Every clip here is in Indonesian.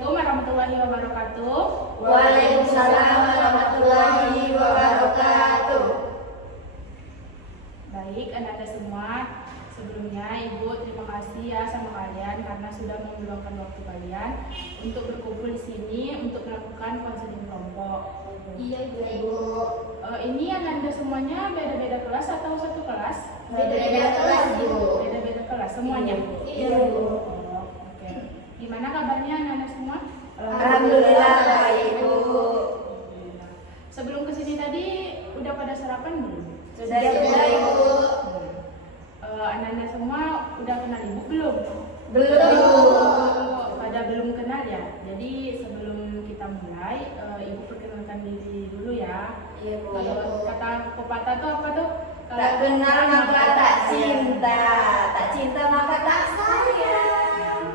Assalamualaikum warahmatullahi wabarakatuh. Waalaikumsalam warahmatullahi wabarakatuh. Baik, anak-anak semua, sebelumnya Ibu terima kasih ya sama kalian karena sudah meluangkan waktu kalian untuk berkumpul di sini untuk melakukan konseling kelompok. Iya Ibu. Ini anak-anak semuanya beda-beda kelas atau satu kelas? Beda-beda kelas Bu. Beda-beda kelas semuanya. Iya Bu. Oke. Gimana kabarnya anak-anak semua? Alhamdulillah baik Bu. Sebelum kesini tadi udah pada sarapan belum? Sudah Ibu. Anak-anak semua udah kenal Ibu belum? Belum. Pada belum kenal ya. Jadi sebelum kita mulai, Ibu perkenalkan diri dulu ya. Iya Bu. Kalau kata pepatah tuh apa tuh? Tak kenal maka tak cinta, tak cinta maka tak sayang.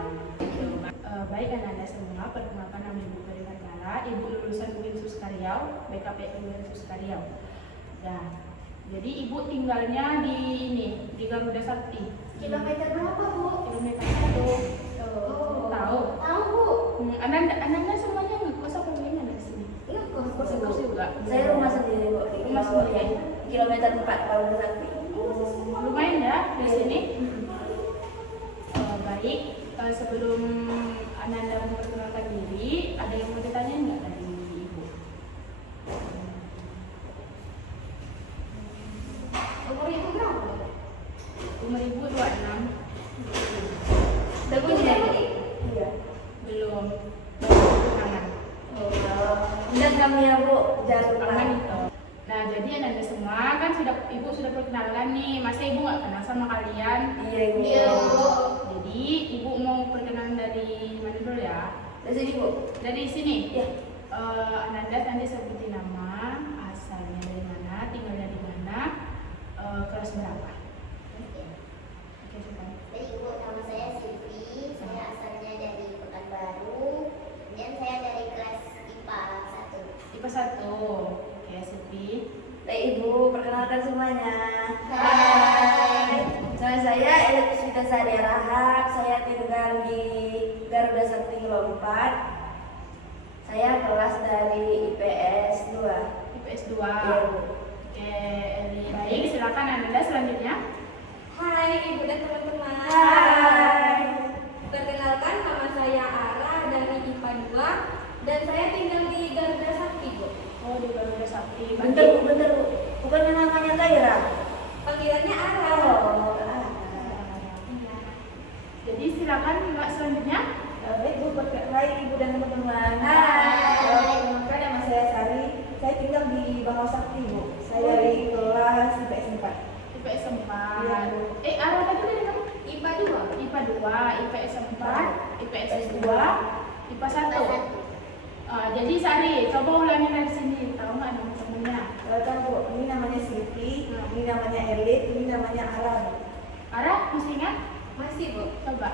Baik anak-anak semua, perkenalkan nama Ibu Karina Clara, Ibu lulusan UIN Suskaryau, BKP UIN Suskaryau. Ya, jadi Ibu tinggalnya di Garuda Sakti. Kilometer berapa Bu? Kilometer 1. Tahu? Tahu Bu. Anak-anak semuanya ngekos apa gimana di sini? Iya kos Kos juga. Saya rumah sendiri Bu. Rumah sendiri. Kilometer 4 kalau berarti. Lumayan ya di sini. Baik, sebelum Ananda memperkenalkan diri, ada yang mau ditanyain nggak dari Ibu? Umur Ibu berapa? Umur Ibu 26. Udah punya ini? Iya. Belum. Baru tunangan. Udah kami ya Bu, jangan lupa. Aman itu. Nah, jadi Ananda semua kan Ibu sudah perkenalan nih. Masa Ibu nggak kenal sama kalian? Iya Ibu. Jadi Ibu mau perkenalan dari mana dulu ya? Dari sini Bu. Dari sini. Iya. Ananda nanti sebutin nama, asalnya dari mana, tinggalnya di mana, kelas berapa? Oke, silakan. Baik Ibu, nama saya Sylvie, saya asalnya dari Pekanbaru, dan saya dari kelas IPA 1. IPA 1. Oke, Sipi. Baik Ibu, perkenalkan semuanya. Hai. Nama saya Elit Puspita Sadia Rahab, saya tinggal di Garuda Sakti Lompat. Saya kelas dari IPS 2. IPS 2. Iya Bu. Oke, Eli. Baik, silakan Ananda selanjutnya. Hai Ibu dan teman-teman. Hai. Perkenalkan nama saya Ara dari IPA 2 dan saya tinggal di Garuda Sakti, Bu. Oh, di Garuda Sakti. Bentar Bu, bentar Bu. Bukannya namanya Kaira? Panggilannya Ara. Jadi silakan Mbak selanjutnya. Baik Bu, hai Ibu dan teman-teman. Hai. Perkenalkan nama saya Sari. Saya tinggal di Bangau Sakti Bu. Saya di kelas IPS 4. IPS 4. Iya, Bu. Arah tadi dari kamu? IPA 2. IPA 2, IPS 4, IPS 2, IPA 1. Jadi Sari, coba ulangi dari sini. Tahu nggak nama temennya? Tahu Bu, ini namanya Siti, ini namanya Elit, ini namanya Alam. Arah, masih ingat? Masih, Bu. Coba.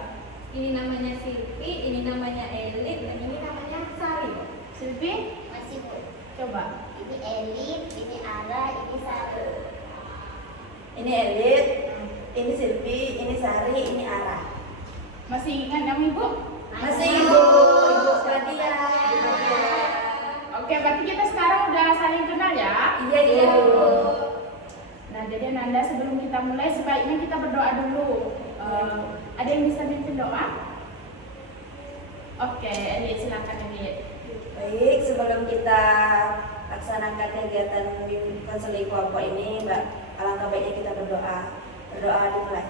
Ini namanya Silvi, ini namanya Elit, dan ini namanya Sari, Bu. Silvi, Masih Bu, coba. ini Elit, ini Ara, ini Sari. Ini Elit, ini Silvi, ini Sari, ini Ara. Masih ingat nama Ibu? Masih Ibu, Ibu Fadia. Oke, berarti kita sekarang udah saling kenal ya? Iya Bu. Nah, jadi Nanda sebelum kita mulai sebaiknya kita berdoa dulu. Ada yang bisa mimpin doa? Oke, Elit, silakan Elit. Baik, sebelum kita laksanakan kegiatan konseling kelompok ini, Mbak, alangkah baiknya kita berdoa. Berdoa dimulai.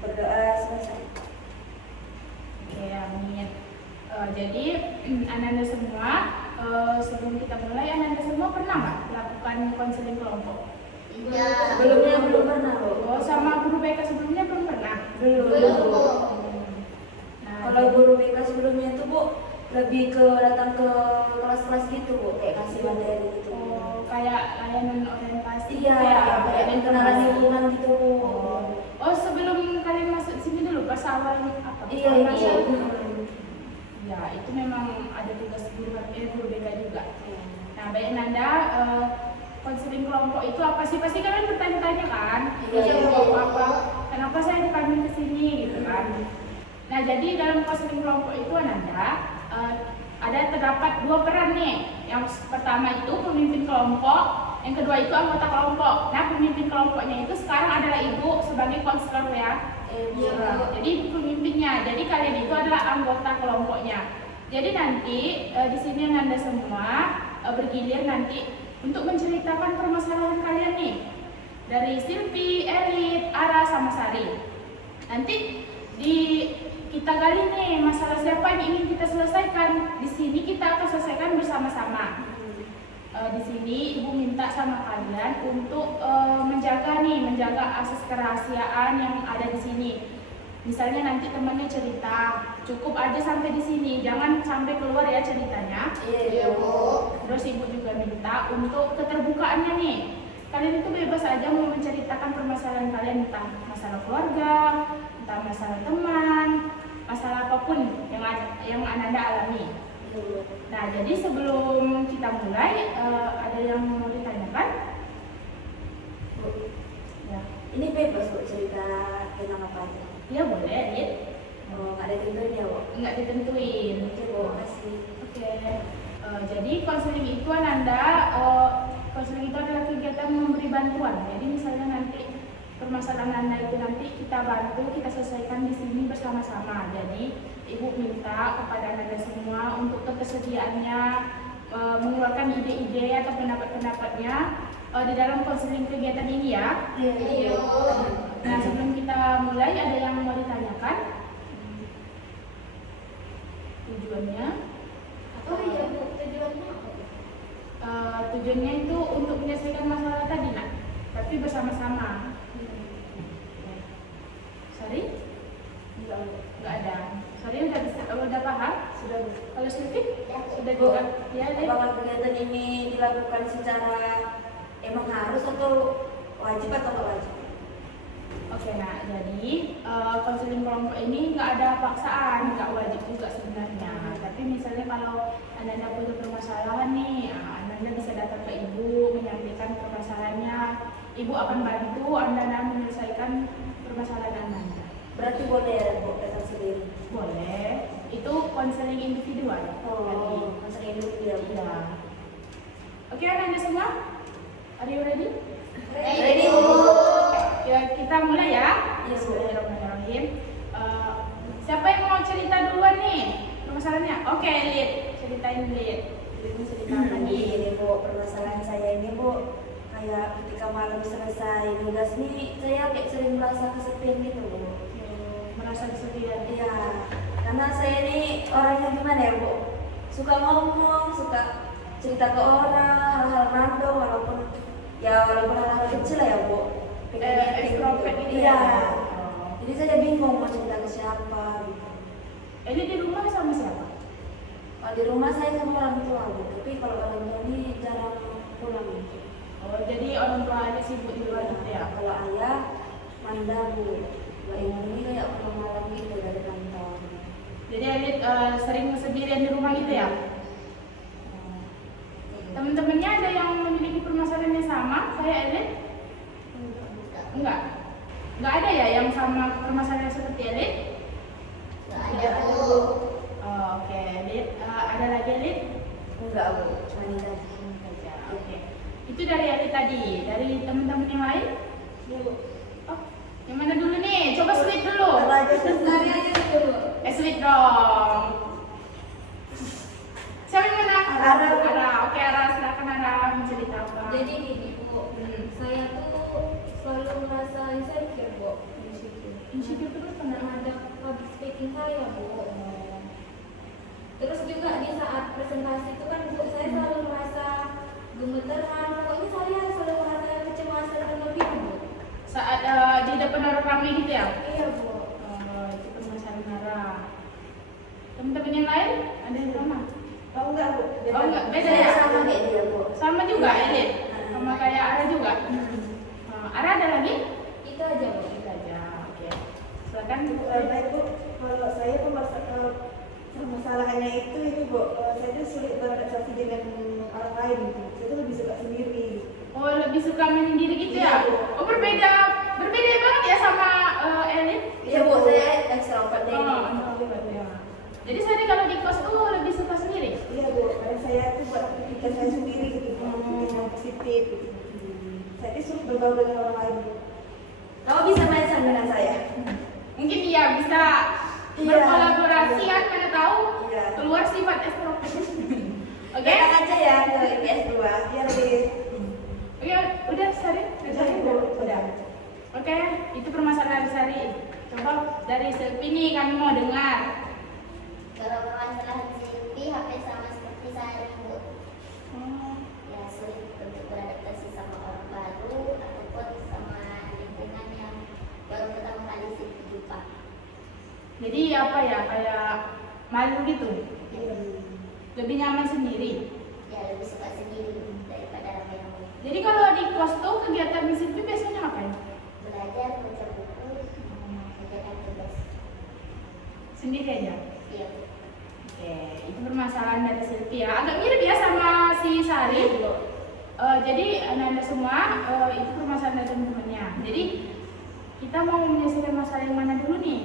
Berdoa selesai. Oke, amin. Jadi anak-anak semua, sebelum kita mulai, anak-anak semua pernah nggak melakukan konseling kelompok? Iya. Sebelumnya belum pernah Bu. Oh, sama guru BK sebelumnya belum pernah? Belum Bu. Nah, Kalau guru BK sebelumnya itu Bu lebih ke datang ke kelas-kelas gitu Bu, kayak kasih materi gitu. oh, kayak layanan orientasi. Iya, gitu ya? kayak kenalan lingkungan gitu Bu. Oh, sebelum kalian masuk sini dulu, pas awal apa? Iya, Masuk. iya. Ya, itu memang ada tugas guru BK juga. Nah, baik Nanda, konseling kelompok itu apa sih? Pasti kalian bertanya-tanya kan? Iya, Konseling iya. kelompok apa? Kenapa saya dipanggil ke sini gitu kan? jadi dalam konseling kelompok itu Ananda ada terdapat 2 peran nih. Yang pertama itu pemimpin kelompok, yang kedua itu anggota kelompok. Nah, pemimpin kelompoknya itu sekarang adalah ibu sebagai konselor ya. Jadi ibu pemimpinnya. Jadi kalian itu adalah anggota kelompoknya. Jadi nanti di sini Ananda semua bergilir nanti untuk menceritakan permasalahan kalian nih. Dari Silvi, Elit, Ara, sama Sari. Nanti kita gali nih masalah siapa yang ingin kita selesaikan. Di sini kita akan selesaikan bersama-sama. Di sini ibu minta sama kalian untuk menjaga asas kerahasiaan yang ada di sini. Misalnya nanti temannya cerita, cukup aja sampai di sini, jangan sampai keluar ya ceritanya. Iya, Bu. Terus ibu juga minta untuk keterbukaannya nih. Kalian itu bebas aja mau menceritakan permasalahan kalian, entah masalah keluarga, entah masalah teman, masalah apapun yang Ananda alami. Nah, jadi sebelum kita mulai, ada yang mau ditanyakan? Bu, Ya, ini bebas Bu cerita tentang apa aja. ya boleh, Dit. Oh, nggak ada tentunya Bu. Nggak ditentuin. Oke Bu, makasih. Oke. Jadi konseling itu Ananda, konseling itu adalah kegiatan memberi bantuan. Jadi misalnya nanti permasalahan Anda itu nanti kita bantu, kita selesaikan di sini bersama-sama. Jadi ibu minta kepada Anda semua untuk ketersediaannya mengeluarkan ide-ide atau pendapat-pendapatnya di dalam konseling kegiatan ini ya. Iya. Nah, sebelum kita mulai, ada yang mau ditanyakan? Tujuannya? Oh iya Bu, tujuannya apa? Tujuannya itu untuk menyelesaikan masalah tadi, nak. Tapi bersama-sama. Sari? Nggak ada. Sari udah paham? Sudah, Bu. Kalau Silvi? Sudah Bu, juga? Ya, Dek. apakah kegiatan ini dilakukan secara emang harus atau wajib atau nggak wajib? Oke, nah jadi konseling kelompok ini nggak ada paksaan, nggak wajib juga sebenarnya. Tapi misalnya kalau Anda punya permasalahan nih, Anda bisa datang ke ibu menyampaikan permasalahannya. Ibu akan bantu Anda menyelesaikan permasalahan Anda. Berarti boleh ya Bu datang sendiri? Boleh. Itu konseling individual. Oh, konseling individual. Iya. Oke, Anda semua? Are you ready? Ready Bu. Ya, kita mulai ya. Iya, Bu. Bismillahirrahmanirrahim. Siapa yang mau cerita duluan nih permasalahannya? Oke, Lid, ceritain Lid. Lid mau cerita apa nih? Ini Bu, permasalahan saya ini Bu, kayak ketika malam selesai tugas nih, saya kayak sering merasa kesepian gitu Bu. Merasa kesepian. Iya, karena saya ini orangnya gimana ya Bu? Suka ngomong, suka cerita ke orang, hal-hal random, walaupun hal-hal kecil lah ya Bu. Extrovert gitu Iya. ya? Jadi saya bingung mau cerita ke siapa gitu. Ini di rumah sama siapa? Kalau di rumah saya sama orang tua Bu, tapi kalau orang tua ini jarang pulang gitu. Oh, jadi orang tua aja sibuk di luar gitu ya? Kalau ayah mandang Bu, kalau ibu ini kayak pulang malam gitu dari kantor. Jadi Lid sering sendirian di rumah gitu ya? Temen-temennya ada yang memiliki permasalahan yang sama kayak Lid? Enggak. Enggak ada ya yang sama permasalahan seperti Lid? Nggak ada Bu. Oh, oke, Lid. Ada lagi Lid? Enggak Bu, wanita. Oke. Itu dari Lid tadi. Dari teman-teman yang lain? Oh, yang mana dulu nih? Coba sweet dulu. Sari aja dulu. Sweet dong. Siapa yang mana? Ara. Ara. Oke, Ara, silakan Ara mencerita apa? Jadi gini Bu, saya tuh selalu merasa insecure Bu. Insecure terus Terhadap public speaking saya Bu. Terus juga di saat presentasi itu kan Bu, saya selalu merasa gemeteran. Pokoknya saya selalu merasa kecemasan dan lebih Bu. Saat di depan orang ramai gitu ya? Iya Bu. Itu permasalahan Ara. Teman-teman yang lain ada yang sama? Oh enggak Bu. Oh enggak, beda Saya ya? sama kayak dia Bu. Sama juga Elin? Sama kayak Ara juga? Ara ada lagi? Itu aja Bu. Itu aja, oke. Silakan. Baik Bu, kalau saya permasalahannya itu Bu, saya itu sulit beradaptasi dengan orang lain gitu. Saya itu lebih suka sendiri. Oh, lebih suka menyendiri gitu ya? Iya, Bu. Oh, berbeda banget ya sama Elin? Iya Bu, saya extrovert deh. Oh, Jadi Sari kalau di kos tuh lebih suka sendiri? Iya Bu, karena saya tuh buat aktivitas saya sendiri gitu, aktivitas yang positif gitu. Saya tuh suka bergaul dengan orang lain. Kamu bisa main sama dengan saya? Mungkin iya bisa Iya. berkolaborasi kan, mana tahu Iya. keluar sifat ekstrovert. Oke? Datang aja ya ke IPS 2. Iya lebih. Oke, udah Sari? Udah, Bu. Udah. Oke, itu permasalahan Sari. Coba dari Selvi nih kami mau dengar. Kalau permasalahan Silvi, hampir sama seperti saya, Bu. Ya, sulit untuk beradaptasi sama orang baru ataupun sama lingkungan yang baru pertama kali Silvi jumpa. Jadi apa ya, kayak malu gitu. Lebih nyaman sendiri. Ya, lebih suka sendiri daripada ramai-ramai. Jadi kalau di kos tuh kegiatan di situ biasanya ngapain? Belajar, baca buku, kegiatan tugas. Sendiri aja. Iya. Oke, itu permasalahan dari Silvi ya. Agak mirip ya sama si Sari. Jadi anda semua itu permasalahan dari teman-temannya. Jadi kita mau menyelesaikan masalah yang mana dulu nih?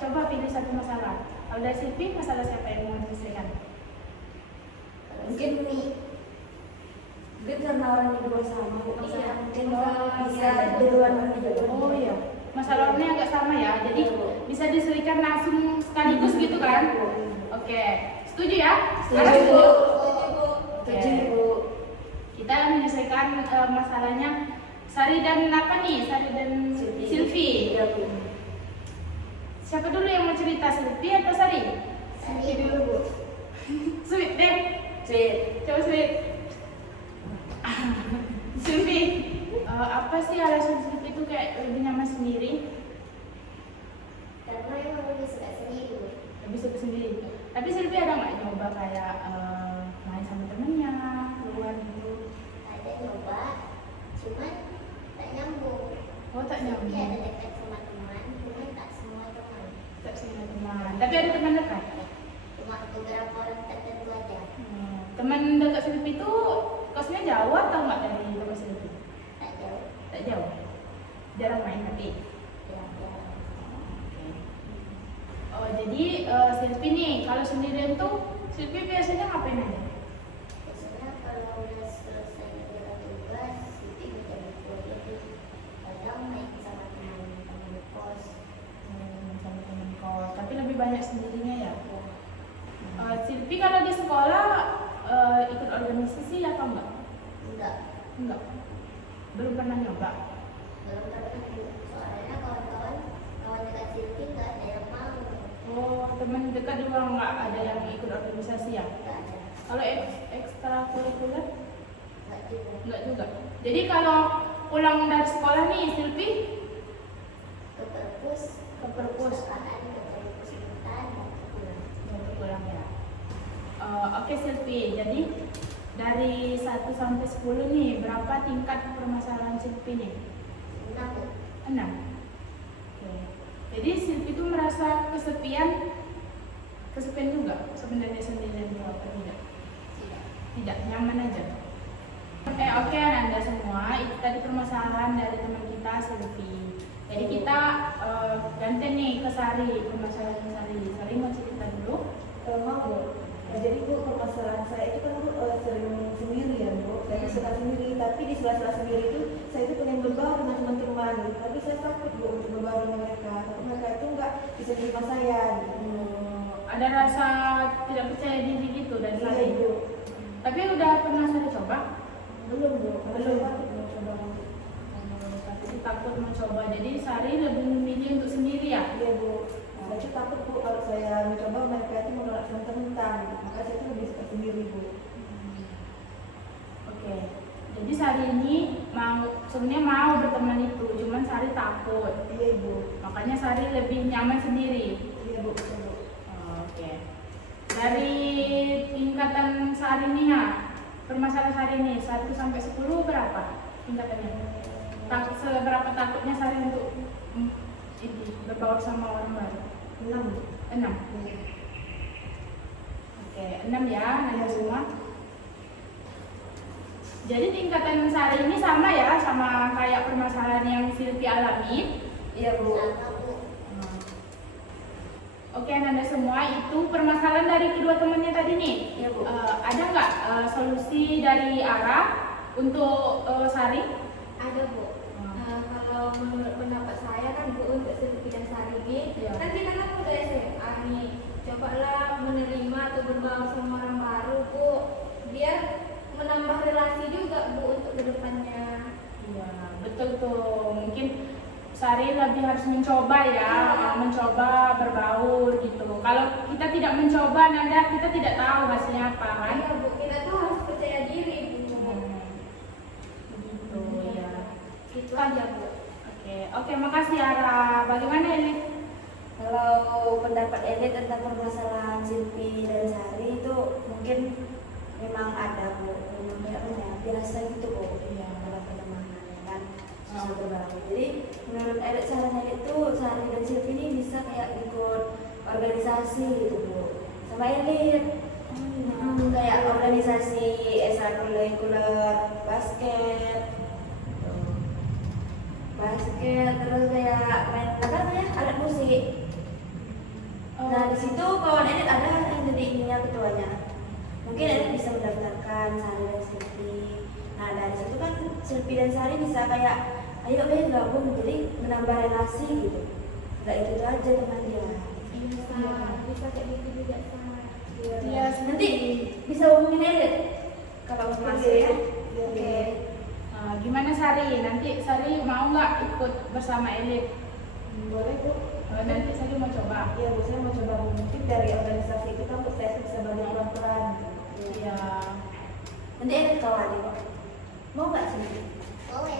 Coba pilih satu masalah. Kalau dari Silvi, masalah siapa yang mau diselesaikan? Mungkin karena orang yang dua sama, Iya. mungkin bisa duluan menjawab. Oh iya, masalah orangnya agak sama ya. Jadi bisa diselesaikan langsung sekaligus gitu kan? Oke, setuju ya? Sekarang Setuju, Bu. Oke. Setuju, Bu. Kita menyelesaikan masalahnya Sari dan apa nih? Sari dan Silvi. Iya, Bu. Siapa dulu yang mau cerita, Silvi atau Sari? Sari dulu Bu. Sweet deh. Sweet. Coba Sweet. Silvi, apa sih alasan Silvi itu kayak lebih nyaman sendiri? karena emang lebih suka sendiri, Bu. Lebih suka sendiri. Tapi Silvi ada nggak nyoba kayak main sama temennya, keluar gitu? Ada nyoba, cuman tak nyambung. Oh tak Silvi nyambung. ada dekat sama teman, cuman tak semua teman. Tak semua teman. Tapi ada teman dekat. Cuma beberapa orang tertentu aja. Teman dekat Silvi itu kosnya jauh atau nggak dari tempat Silvi? Tak jauh. Tak jauh. Jarang main tapi. Jarang-jarang. Oh jadi Silvi nih kalau sendirian tuh Silvi biasanya ngapain aja? Biasanya kalau udah selesai ngerjain tugas, Silvi baca buku aja tuh. Kadang main sama teman-teman kos. Sama teman kos. Tapi lebih banyak sendirinya ya. Silvi kalau di sekolah ikut organisasi atau enggak? Enggak, Enggak. Belum pernah nyoba. belum pernah, Bu. Soalnya kawan dekat Silvi nggak ada yang mau. Oh teman dekat juga nggak ada yang ikut organisasi ya? Nggak ada. Kalau ekstrakurikuler? Nggak juga. Enggak juga. Jadi kalau pulang dari sekolah nih Silvi Ke perpus, ke perpus. perpustakaan, ke perpus hutan, dan ke pulang. Pulang ya. Oke Silvi, jadi dari 1 sampai 10 nih, berapa tingkat permasalahan Silvi nih? 6, Bu. 6. Oke. Jadi Silvi itu merasa kesepian juga sebenarnya sendirian juga apa tidak? Tidak, nyaman aja. Oke Anda semua, itu tadi permasalahan dari teman kita Silvi. Jadi kita ganti nih ke Sari, permasalahan Sari. Sari mau cerita dulu? Mau Bu. Jadi Bu, permasalahan saya itu kan Bu sering sendiri ya Bu. Saya suka sendiri, tapi di sela-sela sendiri itu saya itu pengen berbaur dengan teman-teman. Tapi saya takut Bu untuk berbaur dengan mereka. Tapi mereka itu nggak bisa terima saya. Gitu. Ada rasa tidak percaya diri gitu dari Iya Sari. Bu. Tapi udah pernah Sari coba? Belum Bu. Karena Belum. saya takut mau coba Bu. Tapi takut mencoba. Jadi Sari lebih memilih untuk sendiri ya? Iya Bu. Saya tuh takut Bu kalau saya mencoba mereka itu menolak mentah-mentah. Gitu. Maka saya tuh lebih suka sendiri Bu. Oke. Jadi Sari ini sebenarnya mau berteman itu, cuman Sari takut. Iya Ibu. Makanya Sari lebih nyaman sendiri. Iya Bu. Betul, Bu. Oke. Dari tingkatan Sari ini ya, permasalahan Sari ini 1 sampai 10 berapa tingkatannya? Seberapa takutnya Sari untuk berbaur sama orang baru? 6. 6. Oke, 6 ya, nanya semua. Jadi tingkatan Sari ini sama ya, sama kayak permasalahan yang Silvi alami. Iya, Bu. Sama, Bu. Oke, Ananda semua, itu permasalahan dari kedua temannya tadi nih. Iya, Bu. Ada nggak solusi dari Ara untuk Sari? Ada Bu. Kalau menurut pendapat saya kan Bu, untuk Silvi dan Sari ini, Iya. kan kita kan udah SMA nih, cobalah menerima atau berbaur sama orang baru Bu, biar menambah relasi juga Bu untuk kedepannya. Iya, betul tuh. Mungkin Sari lebih harus mencoba ya, mencoba berbaur gitu. Kalau kita tidak mencoba, Nanda, kita tidak tahu hasilnya apa kan? Iya Bu, kita tuh harus percaya diri Bu. Gitu ya. Itu aja Bu. Oke, makasih Ara. Bagaimana ini? Kalau pendapat Elit tentang permasalahan Silvi dan Sari itu mungkin memang ada Bu, memang kayak apa ya, biasa gitu Bu. Iya. Kalau pertemanan ya kan susah berbaur. Jadi menurut Elit, saran Elit tuh Sari dan Silvi ini bisa kayak ikut organisasi gitu Bu, sama Elit. Kayak organisasi ekstrakurikuler basket, terus kayak main apa namanya, alat musik. Nah di situ kawan Elit ada yang jadi ininya, ketuanya. Mungkin Elit bisa mendaftarkan Sari dan Silvi. Nah dari situ kan Silvi dan Sari bisa kayak ayo gabung, jadi menambah relasi gitu. Nggak itu aja teman dia. Bisa kayak gitu juga sama. Iya, Nanti bisa hubungin Elit kalau mau masuk ya. Oke. Gimana Sari? Nanti Sari mau nggak ikut bersama Elit? Boleh Bu. Nanti Sari mau coba. Iya Bu, saya mau coba mungkin dari organisasi itu kan saya bisa banyak pelan-pelan. Iya. Nanti Elit kawan ya. Mau nggak sih? Boleh.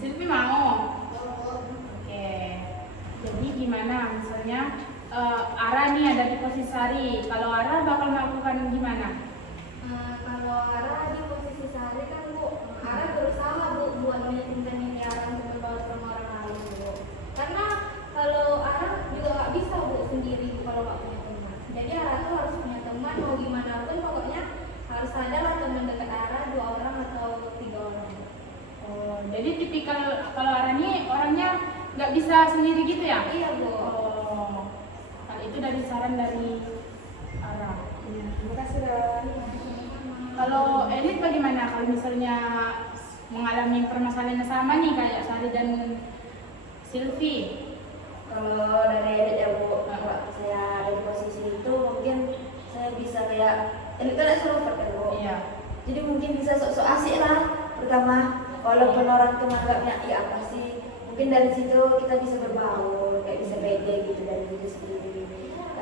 Silvi mau. Boleh. Oke. Jadi gimana? Misalnya Ara nih ada di posisi Sari. Kalau Ara bakal melakukan gimana? Kalau Ara di posisi Sari kan Bu, Ara berusaha Bu buat meyakinkan ini Ara untuk berbaur sama orang lain Bu. Karena kalau Ara juga nggak bisa Bu sendiri Bu kalau nggak punya teman. Jadi Ara tuh harus punya teman, mau gimana pun pokoknya harus ada lah teman dekat Ara 2 orang atau 3 orang. Oh, jadi tipikal kalau Ara nih orangnya nggak bisa sendiri gitu ya? Iya Bu. Oh, hal itu dari saran dari Ara. Iya, terima kasih Ran. Kalau Elit bagaimana? Kalau misalnya mengalami permasalahan yang sama nih kayak Sari dan Silvi. Kalau dari Elit ya Bu, kalau saya ada di posisi itu mungkin saya bisa kayak Elit kan extrovert ya Bu. Iya. Jadi mungkin bisa sok-sok asik lah pertama, walaupun orang tuh menganggapnya ya apa sih, mungkin dari situ kita bisa berbaur, kayak bisa pede gitu dari diri sendiri.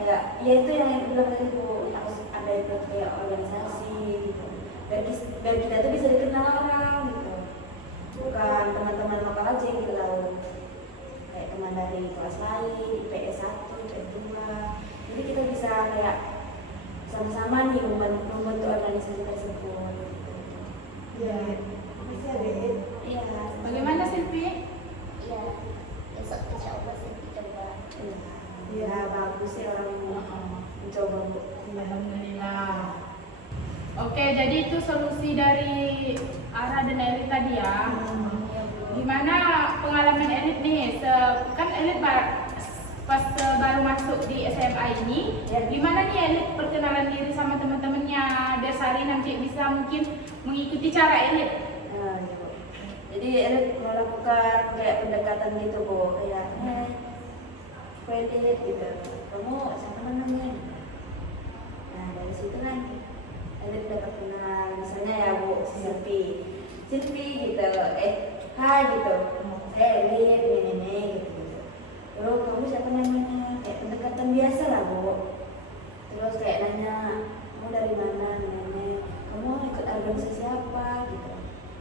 Kayak ya itu yang bilang tadi Bu, harus ada itu kayak organisasi gitu. Biar kita tuh bisa dikenal orang gitu. Bukan teman-teman lokal aja yang kita tahu. Kayak teman dari kelas lain, IPS 1, IPS 2. Jadi kita bisa kayak sama-sama nih membentuk organisasi tersebut. Iya. Masih ada ya. Iya. Bagaimana Silvi? Iya. Besok insya Allah sih coba. Iya, bagus sih orang yang mencoba Bu. Alhamdulillah. Oke, jadi itu solusi dari Ara dan Elit tadi ya. Gimana pengalaman Elit nih? Kan Elit pas baru masuk di SMA ini, gimana nih Elit perkenalan diri sama teman-temannya? Biar Sari nanti bisa mungkin mengikuti cara Elit. Nah, iya, Bu. Jadi Elit melakukan kayak pendekatan gitu Bu, kayak credit gitu. Kamu siapa namanya? Nah dari situ kan Elit dapat kenal, misalnya ya Bu, Silvi gitu, hai gitu, saya Elit, ini gitu. Terus kamu siapa namanya? Kayak pendekatan biasa lah Bu. Terus kayak nanya, kamu dari mana? Nenek, kamu ikut organisasi apa? Gitu.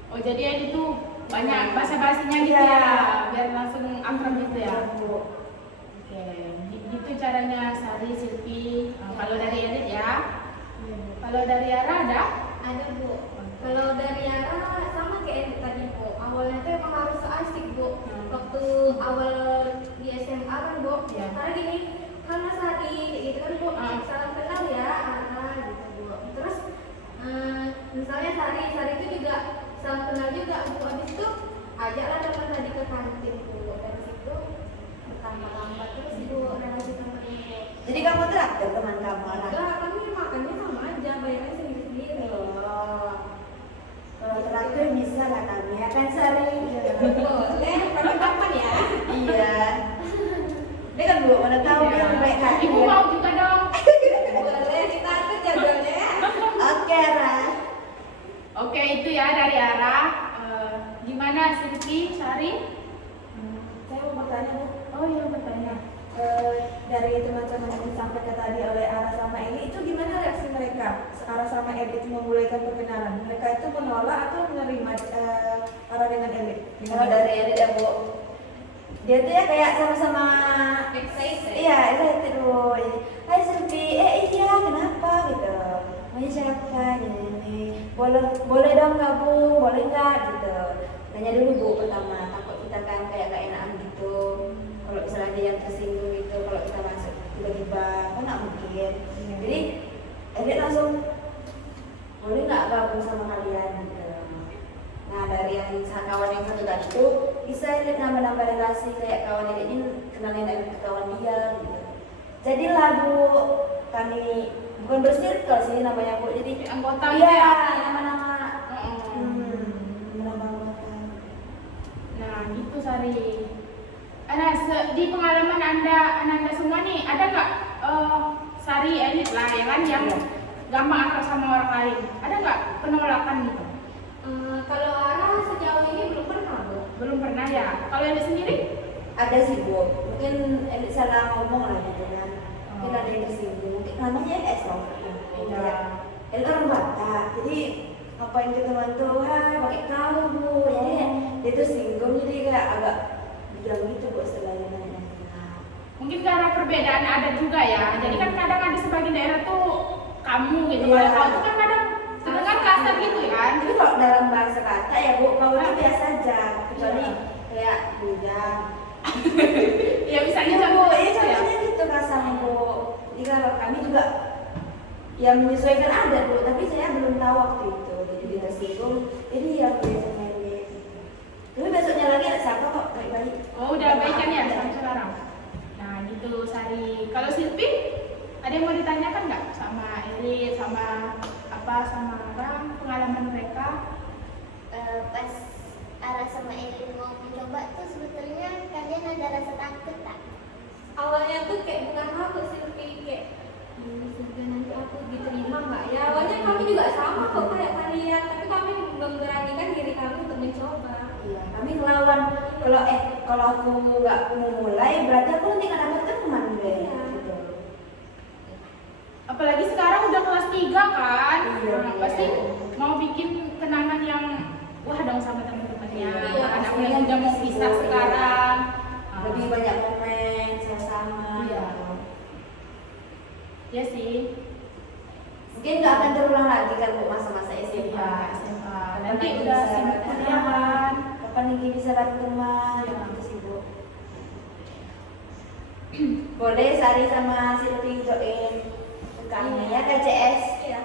Oh, jadi Elit tuh banyak basa-basinya gitu Iya. ya, biar langsung akrab gitu ya. Iya, Bu. Oke, gitu caranya Sari, Silvi. Kalau dari Elit ya. Kalau dari Ara ada? Ada Bu. Kalau dari Ara sama kayak Elit tadi Bu. Awalnya tuh emang harus so asik Bu. Waktu awal di SMA kan Bu. Iya. Karena gini, karena Sari gitu kan Bu. Ah. Salam kenal ya Ara gitu Bu. Terus misalnya Sari itu juga salam kenal juga Bu. Habis itu ajaklah teman tadi ke kantin Bu. Dari situ bertambah-tambah terus Bu relasi teman Jadi kamu traktir teman kamu Ara? Enggak, kami makannya sama aja, bayarnya sendiri-sendiri. Oh, kalau traktir bisa lah kami ya kan Sari? Boleh, kapan-kapan ya. Iya. Dia kan Bu, mana tahu Iya. yang baik hati. Ibu mau juga dong. Boleh, kita ikut ya boleh. Oke Ra. Oke, itu ya dari Ara. Gimana Silvi, Sari? Saya mau bertanya Bu. Oh iya, bertanya. Dari teman-teman yang disampaikan tadi oleh Ara sama Eli, itu gimana reaksi mereka? Ara sama Eli itu memulaikan perkenalan. Mereka itu menolak atau menerima Ara dengan Eli? Kalau dari ini ya Bu, dia tuh ya kayak sama-sama Excited. iya excited Bu. Hai Silvi, iya kenapa gitu? Maunya siapa? Ini boleh dong gabung, boleh nggak gitu? Tanya dulu Bu pertama, takut kita kan kayak gak enakan gitu. Kalau misalnya dia yang tersinggung gitu, kalau kita masuk tiba-tiba, kan nggak mungkin. Jadi dia langsung boleh nggak gabung sama kalian gitu. Nah dari yang kawan yang satu tadi tuh bisa lihat nambah-nambah relasi kayak kawan ini kenalin ke kawan dia gitu. Jadilah Bu, kami bukan bersirkel sih namanya Bu, jadi Anggota iya ya? nama-nama Mm-mm. nama anggota. Nah, gitu Sari. Nah, di pengalaman Anda semua nih, ada nggak Sari, elit lah ya kan yang gampang akrab sama orang lain? Ada nggak penolakan gitu? Kalau Ara sejauh ini belum pernah, Bu. Belum pernah ya. Kalau elit sendiri? Ada sih Bu, mungkin elit salah ngomong lah gitu kan. Mungkin ada yang tersinggung, mungkin namanya extrovert ya. Iya. Elit orang Batak, jadi ngapain ke teman tuh, hai pakai kau Bu. Jadi dia tuh singgung, jadi kayak agak bilang gitu Bu setelahnya. Nah, Mungkin karena perbedaan adat juga ya. Jadi kan kadang ada sebagian daerah tuh kamu gitu. Iya. Kalau kau tuh kan kadang dengan kasar gitu kan. jadi kalau dalam bahasa Batak ya Bu, kau itu biasa aja, kecuali kayak bujang. Ya misalnya Iya Bu, contoh ya gitu ya. contohnya gitu kasarnya Bu. Jadi kalau kami juga ya menyesuaikan adat Bu, tapi saya belum tahu waktu itu. Jadi dia tersinggung, jadi ya biasa main gitu. Tapi besoknya lagi ada siapa kok baik-baik. Oh, udah baikan ya sampai sekarang. Nah, gitu Sari. Kalau Silvi, ada yang mau ditanyakan nggak sama Elit, sama orang pengalaman mereka? Pas Ara sama Eli mau mencoba tuh sebetulnya kalian ada rasa takut tak? Awalnya tuh kayak bukan aku sih, kayak surga nanti aku diterima nggak ya? Awalnya kami juga sama kok kayak kalian, tapi kami memberanikan diri kami untuk mencoba. Iya, kami ngelawan. Kalau aku nggak mau mulai, berarti aku nanti nggak dapat teman deh. Iya. Gitu. Apalagi sekarang udah kelas 3 kan? Iya, Nah, iya. pasti mau bikin kenangan yang wah dong sama teman-temannya. Iya, Anak pastinya yang udah mau gitu, pisah iya. sekarang. Lebih banyak momen sama-sama. Iya. Ya sih. Mungkin nggak akan terulang lagi kan Bu masa-masa SMA. Iya, SMA. Nanti lagi udah bisa sibuk bareng kuliah teman, kan. Kapan lagi bisa bareng teman? Iya. Gitu sih Bu. Boleh Sari sama Silvi join ke kami ya KCS. Iya.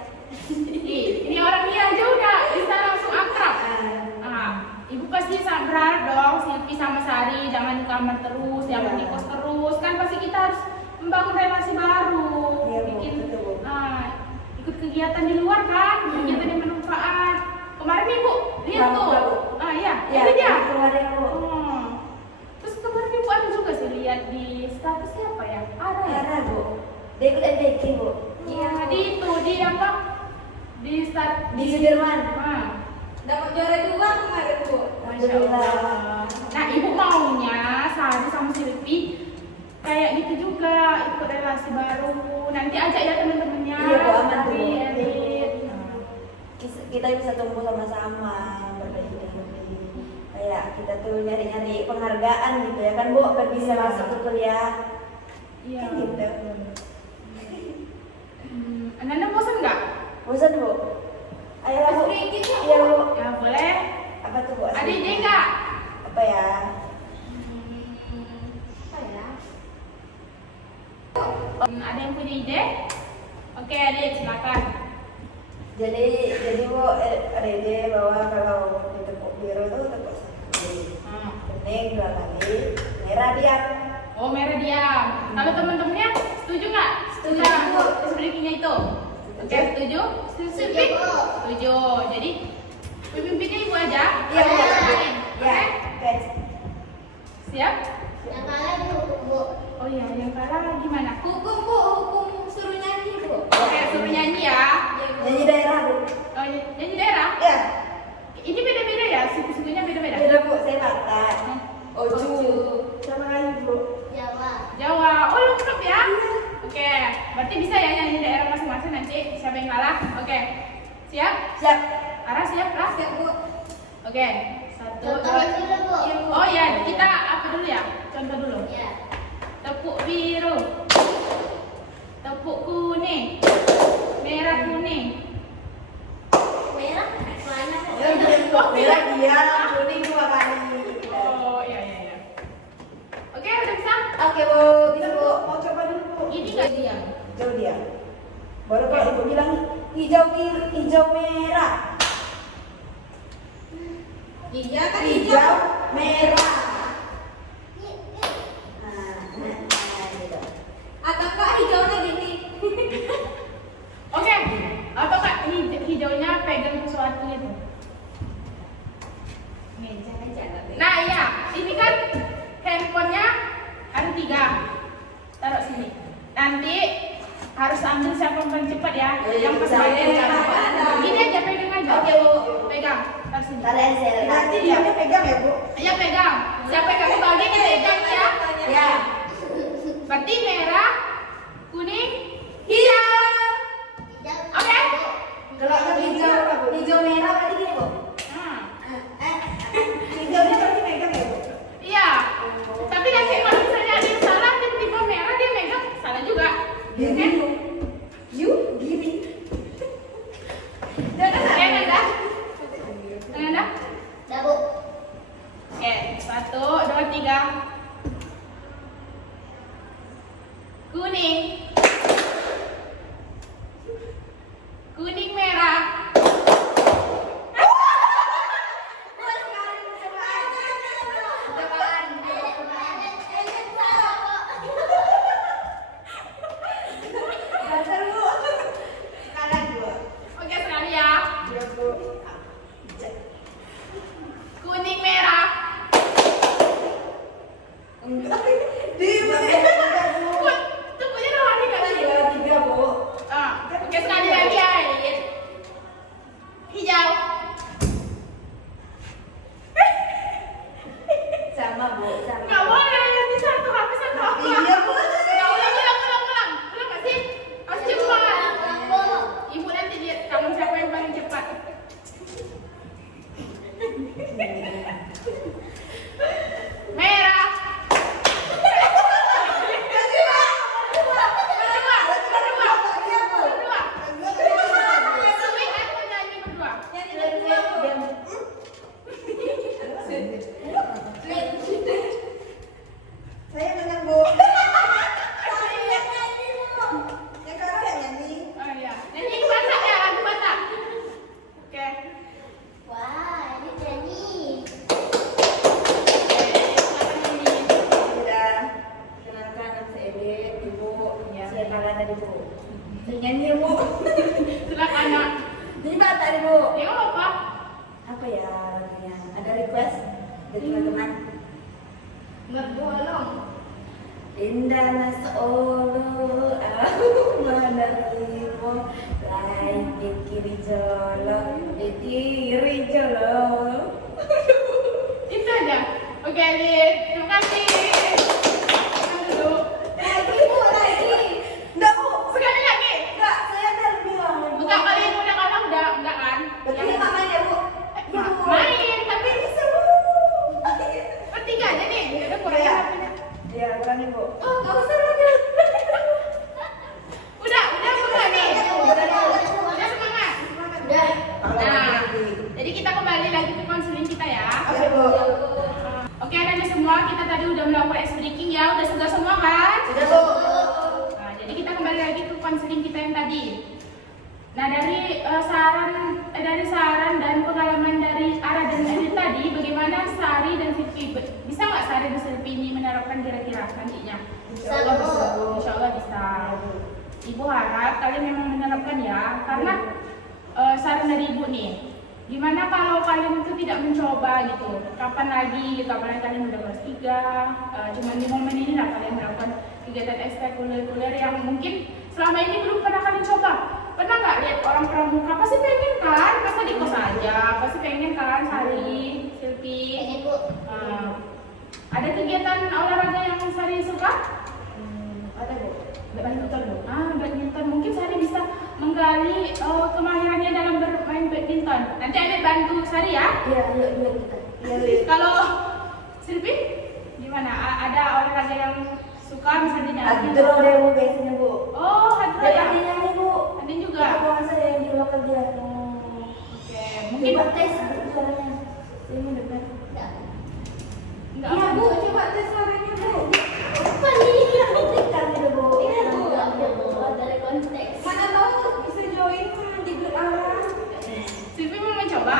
Ini orangnya aja udah bisa langsung akrab. Nah, Ibu pasti sangat berharap dong Silvi sama Sari jangan di kamar terus, jangan di kos terus. Kan pasti kita harus membangun relasi baru, Iya, Bu, bikin betul, Bu. ikut kegiatan di luar kan, kegiatan yang bermanfaat. Kemarin Ibu lihat Pramuka, tuh, Bu. Iya, Ya, itu dia. kemarin Bu. Oh. Terus kemarin Ibu ada juga sih lihat di status siapa ya? Ada ya? Ada Bu. Dia ikut MPK Bu. Iya, di itu di apa? Di start Di Sudirman. Dapat juara 2 kemarin, Bu. Masya Allah. Nah, Ibu maunya Sari sama Silvi kayak gitu juga, ikut relasi baru. Nanti ajak ya teman-temannya. Iya, Bu, aman, Bu. Sari, Elit. Kita bisa tumbuh sama-sama, berbagi. Kayak kita tuh nyari-nyari penghargaan gitu ya kan Bu, biar bisa masuk ke kuliah. Iya. Kan gitu. Anda bosan nggak? Bosan Bu? Ayolah Bu. Sedikit ya, Bu. Iya Bu. Ya boleh. Apa tuh Bu? Ada ide nggak? Apa ya? Apa ya? Ada yang punya ide? Oke, Elit, silakan. Jadi Bu, ada ide bahwa kalau di tepuk biru itu tepuk sekali, kuning 2 kali, merah diam. Oh, merah diam. Kalau teman-temannya setuju nggak? itu. Oke, setuju? Setuju, Bu. Setuju. Jadi pemimpinnya ibu aja. Iya, Ada yang Bu. lain. Ya, Oke? oke. Siap? Yang kalah dihukum, Bu. Oh iya, yang kalah gimana? Hukum Bu, hukum suruh nyanyi Bu. Oke, suruh nyanyi ya. Nyanyi daerah, Bu. Oh, nyanyi daerah? Ya, Ini beda-beda ya, suku-sukunya beda-beda. beda, Bu. Saya Batak. Oju. Oju. Sama Melayu, Bu. Jawa. Jawa. Oh, lengkap ya? Oke, berarti bisa ya nyanyi daerah masing-masing nanti siapa yang kalah? Oke. Siap? Siap. Ara siap, Ra? Siap Bu. Oke. Satu, Contohin dulu, Bu. Oh ya, kita apa dulu ya? Contoh dulu. Ya. Tepuk biru. Tepuk kuning. Merah kuning. Merah. Mana? Ya, merah dia, kuning 2 kali. Oh, iya iya iya. Oke, udah bisa? Oke, Bu. Bisa, Bu. Mau coba dulu, Bu. Ini enggak diam. Hijau dia. Baru kalau Ibu bilang hijau kiri, hijau merah. Iya kan Hijau merah. Nih. Nah, gitu. Atau kak hijaunya gini. Oke. Atau Kak hijaunya pegang sesuatu gitu. Meja aja nanti. Nah, iya. Ini kan handphonenya ada 3. Taruh sini. Nanti harus ambil siapa yang paling cepat ya. Yang pas Saya bagian pegang. kanan. Gini aja pegang aja. Oke, Bu. Pegang. Taruh sini. Kalian saya nanti dia pegang ya, Bu. Iya pegang. Siapa yang kamu bagi kita pegang ya. Ya. Berarti merah, kuning, hijau. Hijau. Oke. Kalau yang hijau apa, Bu? Hijau merah berarti gini, Bu. Hmm. Hijaunya berarti pegang ya, Bu. Iya. Tapi nanti kalau misalnya ada yang salah tiba-tiba merah dia megang salah juga. Oke? Gini. Oke, Nanda. Nanda. Dah, Bu. Oke, 1, 2, 3. Kuning. Kuning merah. Dasar, Bu. Kanan, Bu. Oke, sekali ya. Ya, Bu. Kuning merah. Enggak. Di mana, Bu? Tunggunya rawani gak sih? 3, Bu. Oke, sekali lagi ya. Hijau. Sama, Bu. Sama. Gak boleh, nanti satu habis satu apa? Iya, Bu. Ya ulang. Ulang gak sih? Harus cepat. Bu. Ibu nanti lihat tangan siapa yang paling cepat. Merah. Swing atau nyanyi berdua? Saya menang, Bu. Yang kalah yang nyanyi. Oh iya. Nyanyi Batak ya, lagu Batak. Oke. Wah, ini Jenny. Sudah. Kenalkan nama saya Ebet, Ibu. Ya. Saya kalah tadi, Bu. Saya nyanyi, Bu. Silakan nak. Ini Batak nih, Bu. Ya nggak apa-apa. Apa ya lagunya? Ada request dari teman-teman. Nggak bolong. Indahlah seolah aku menerima langit kiri jolok, kiri jolok. Itu aja. Oke, Lid. Terima kasih. Makan dulu. Lagi, Bu, lagi. Enggak, Bu. Sekali lagi. Enggak, saya ada lebih lama. Enggak, kalian udah kalah udah enggak kan? Berarti nggak main ya, Bu? Ya, Bu. Main, tapi Bisa, Bu. bertiga aja nih. Udah kurang Iya. HP-nya. Ya, kurangin, Bu. Oh nggak usah lagi. Udah enggak nih? Udah semangat. Udah. Nah, jadi kita kembali lagi ke konseling kita ya. Oke, Bu. Oke, anak semua, kita tadi udah melakukan ice breaking ya. Udah sudah semua kan? Sudah, Bu. Nah, jadi kita kembali lagi ke konseling kita yang tadi. Nah, dari saran dan pengalaman dari Ara dan Edith tadi, bagaimana Sari dan Silvi? Bisa nggak Sari dan Silvi ini menerapkan kira-kira nantinya? Insya Allah bisa, Bu. Insya Allah bisa. Ibu harap kalian memang menerapkan ya, karena saran dari Ibu nih, gimana kalau kalian itu tidak mencoba gitu, kapan lagi kalian udah kelas 3, cuman di momen ini lah kalian melakukan kegiatan ekstrakurikuler yang mungkin selama ini belum pernah kalian coba. Pernah nggak lihat orang pramuka? Pasti pengen kan, masa di kos aja, pasti pengen kan Sari, Silvi. Pengen Bu. Ada kegiatan olahraga yang Sari suka? Ada Bu, badminton Bu. Badminton. Mungkin Sari bisa menggali kemahirannya dalam bermain badminton. Nanti ada bantu Sari ya. Iya, yuk kita. Iya Bu. Kalau Silvi, gimana? Ada olahraga yang suka misalnya nyanyi? Hadro deh Bu biasanya Bu. Oh, hadro Ada ya. yang nyanyi Bu. Ada juga. Kawan saya yang di luar kerja. Oke, mungkin Coba tes suaranya. Ini depan. Enggak. enggak Iya apa. Bu, coba tes suaranya Bu. Apa ini yang buktikan gitu Bu? Iya Bu. Enggak Bu, dari konteks. Mana tahu bisa join di grup Ara. Silvi mau mencoba?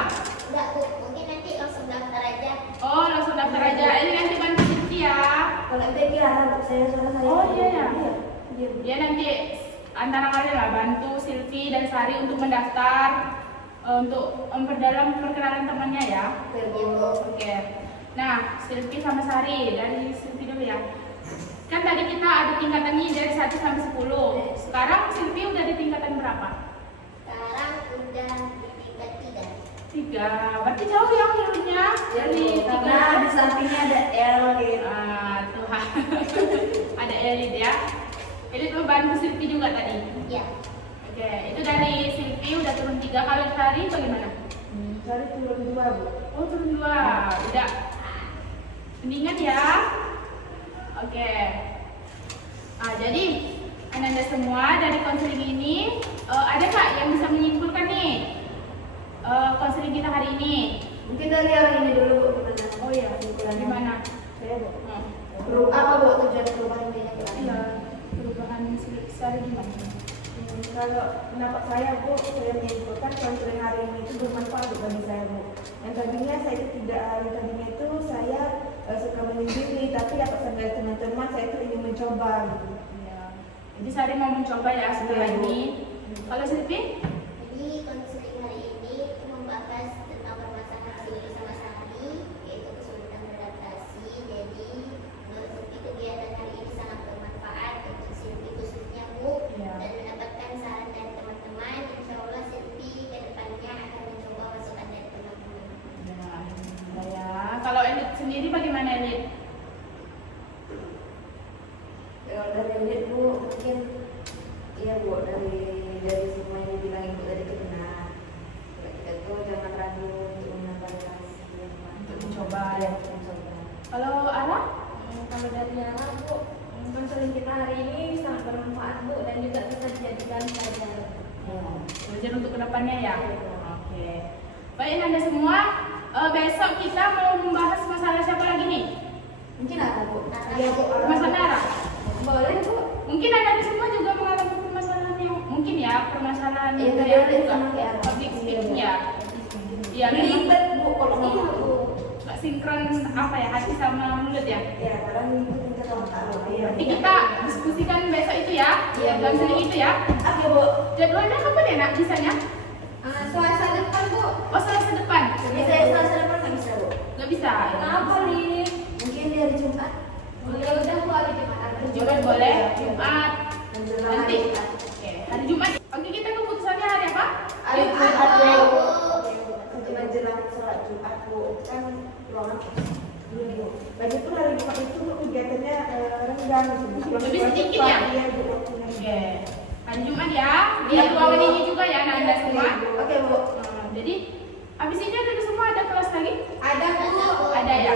Enggak Bu, mungkin nanti langsung daftar aja. Oh, langsung daftar aja. Ini nanti bantu Silvi ya. Kalau itu Kiara Bu, saya suara saya. Oh, iya ya. Iya. Ya nanti antara kalian lah bantu Silvi dan Sari untuk mendaftar untuk memperdalam perkenalan temannya ya. Iya Bu. Oke. Nah, Silvi sama Sari, dari Silvi dulu ya. Kan tadi kita ada tingkatannya dari 1 sampai 10. Sekarang Silvi udah di tingkatan berapa? Sekarang udah di tingkat 3. 3. Berarti jauh ya menurutnya dari 3. Karena di sampingnya ada L gitu. Tuhan. Ada Elit ya. Elit membantu Silvi juga tadi. Iya. Oke, itu dari Silvi udah turun 3. Kalau Sari bagaimana? Cari turun 2 Bu. Oh, turun 2. Udah. Mendingan ya. Oke. Jadi Anda semua dari konseling ini ada nggak yang bisa menyimpulkan nih konseling kita hari ini? Mungkin dari orang ini dulu Bu kita. Oh iya, gimana? Saya Bu. Apa Bu tujuan perubahan ini? Iya, perubahan Sari gimana? Kalau pendapat saya Bu, saya menyimpulkan konseling hari ini itu bermanfaat bagi saya Bu. Yang tadinya itu saya suka menyendiri, tapi atas dari teman-teman saya itu ingin mencoba gitu. Iya. Jadi Sari mau mencoba ya setelah Iya, Bu. ini. Kalau Silvi? Jadi konseling hari ini itu membahas tentang permasalahan Silvi sama Sari, yaitu kesulitan beradaptasi. Jadi menurut Silvi kegiatan hari ini sangat bermanfaat untuk Silvi khususnya Bu, Iya. dan mendapatkan saran dari teman-teman. Insya Allah Silvi ke depannya akan mencoba masukan dari teman-teman. Ya, alhamdulillah ya. Kalau Elit sendiri bagaimana Elit? Kalau dari Elit Bu, mungkin iya Bu, dari semua yang dibilang Ibu tadi itu benar. Kalau kita tuh jangan ragu untuk menambah relasi Untuk mencoba ya, ya. untuk mencoba. Kalau Ara? Kalau dari Ara Bu, konseling kita hari ini sangat bermanfaat Bu dan juga bisa dijadikan pelajaran. Belajar untuk kedepannya ya. Oke. Baik Anda semua, besok kita mau membahas masalah siapa lagi nih? Mungkin ada Bu. Iya, Bu. Masalah Ara. Boleh Bu. Mungkin Anda semua juga mengalami permasalahan yang mungkin ya permasalahan Iya, kayak tadi ada juga sama kayak Ara. public speaking ya. Iya, memang Ribet Bu kalau Iya ngomong. Bu. nggak sinkron apa ya hati sama mulut ya. Ya, kadang ngikutin kata orang. Iya. Nanti kita diskusikan besok itu ya, Iya, Bu. konseling itu ya. Oke Bu. Jadwalnya kapan ya nak bisanya? Selasa depan Bu. Oh Selasa depan. Tapi saya selasa depan nggak bisa Bu. Nggak bisa. Kenapa nih? Mungkin di hari Jumat. Ya udah Bu, hari Jumat aja. Jumat boleh, Jumat. Menjelang Nanti. hari Jumat. Oke, hari Jumat. Oke, kita keputusannya hari apa? Hari Jumat, Jumat Bu. Bu. Untuk menjelang sholat Jumat Bu. Kan ruangan dulu Bu. Lagi pun hari Jumat itu kegiatannya renggang gitu. Lebih sedikit ya? Iya Bu, waktunya. Oke. Hari Jumat ya. Lihat ruangan ini juga ya Anda semua. Oke Bu. Jadi habis ini ada semua ada kelas lagi? Ada Bu. Ada ya.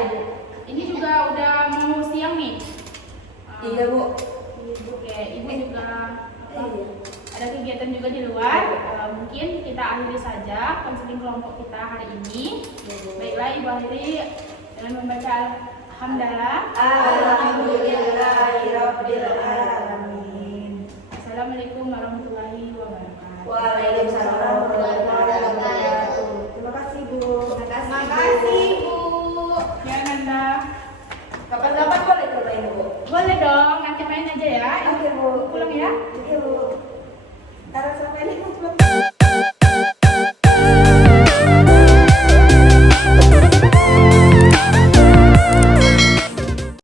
Ini juga udah mau siang nih. Iya Bu. Oke, ibu juga Iya. ada kegiatan juga di luar. Mungkin kita akhiri saja konseling kelompok kita hari ini. Baiklah, Ibu akhiri dengan membaca Alhamdulillah. Alhamdulillahirabbil alamin. Assalamualaikum warahmatullahi wabarakatuh. Waalaikumsalam warahmatullahi wabarakatuh. Terima kasih Bu. Terima Makasih Bu. Ya Nanda. Kapan-kapan boleh cobain Bu. Boleh boleh dong, nanti main aja ya. Oke, Bu. Pulang ya. Iya, Bu. Taruh sampai ini, Bu. Pulang.